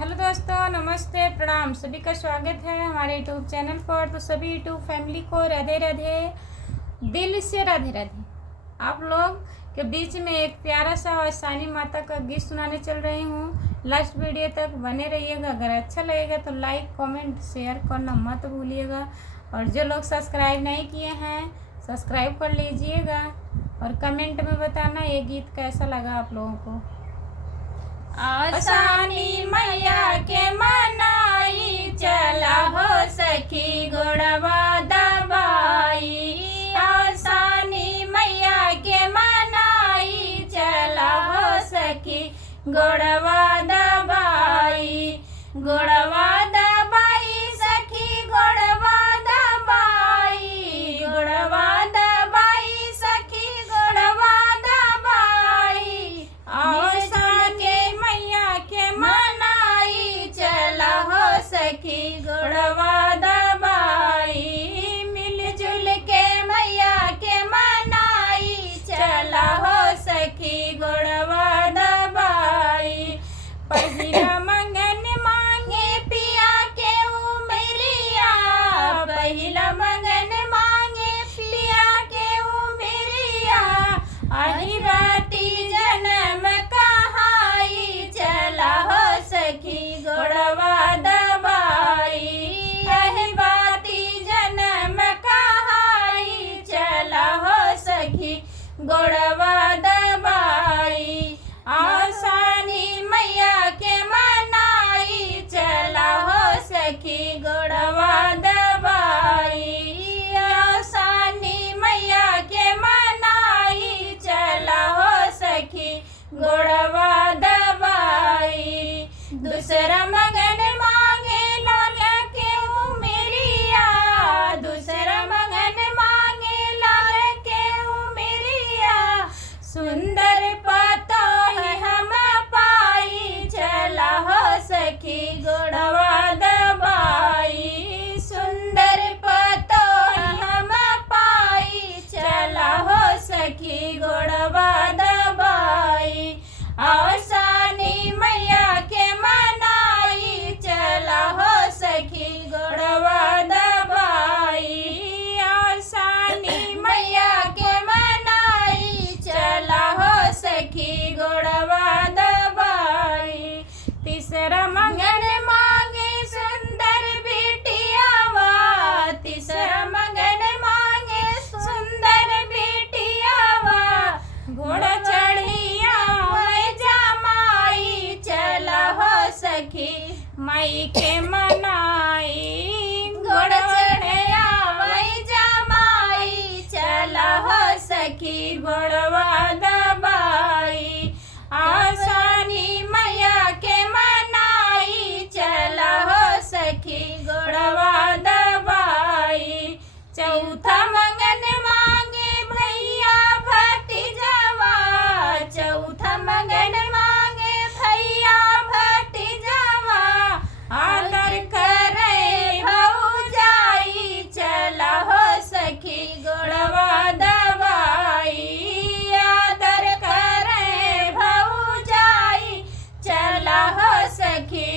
Hello दोस्तों, नमस्ते, प्रणाम। सभी का स्वागत है हमारे यूट्यूब चैनल पर। तो सभी यूट्यूब फैमिली को राधे राधे, दिल से राधे राधे। आप लोग के बीच में एक प्यारा सा सानी माता का गीत सुनाने चल रही हूँ। लास्ट वीडियो तक बने रहिएगा। अगर अच्छा लगेगा तो लाइक कमेंट शेयर करना मत भूलिएगा। और जो लोग सब्सक्राइब नहीं किए हैं सब्सक्राइब कर लीजिएगा और कमेंट में बताना ये गीत कैसा लगा आप लोगों को। आसानी मैया के मनाई, चला हो सखी गोड़वा दबाई। आसानी मैया के मनाई, चला हो सखी गोड़वा दबाई। गोड़वा दबाई सखी गोड़वा दबाई। गोड़वा दबाई सखी गोड़वा दबाई। सखी गोड़वा दबाई। मिलजुल के मैया के मनाई, चला हो सखी गोड़वा दबाई। पहिला मंगन मांगे पिया के उमरिया। पहिला मंगन मांगे पिया के उमरिया। आही राती जन्म कहाई, चला हो सखी गोड़वा गोड़वा दबाई। आसानी मैया के मनाई, चला हो सखी गोड़वा दबाई। आसानी मैया के मनाई, चला हो सखी गोड़वा दबाई। दूसरा मंगन मांगे लाल के उमरिया। दूसरा मंगन मांगे लाल के उमरिया। सुंदर पतो है हम पाई, चला हो सखी गोड़वा दबाई। सुंदर पतो है हम पाई, चला हो सखी गोड़वा दबाई। आसानी मैया के मनाई, चला हो सखी गोड़वा दबाई। आसानी मैया के मनाई, चला हो सखी गोड़वा दबाई। तीसरा मंगन मांगे सुंदर बेटियावा। तीसरा मंगन मांगे सुंदर बेटियावा। घोड़ा चढ़िया जमाई, चला हो सखी माई के मनाई। घोड़ा चढ़िया जमाई, चला हो सखी गोड़वा दबाई। आसानी मैया के मनाई, चला हो सखी गोड़वा दबाई। चौथा मंगन मांगे भैया भतीजवा। चौथा मंगन मांगे भैया भतीजवा। आदर करे भौजाई, चला हो सखी गोड़वा दबाई। आदर करे भौजाई, चला हो सखी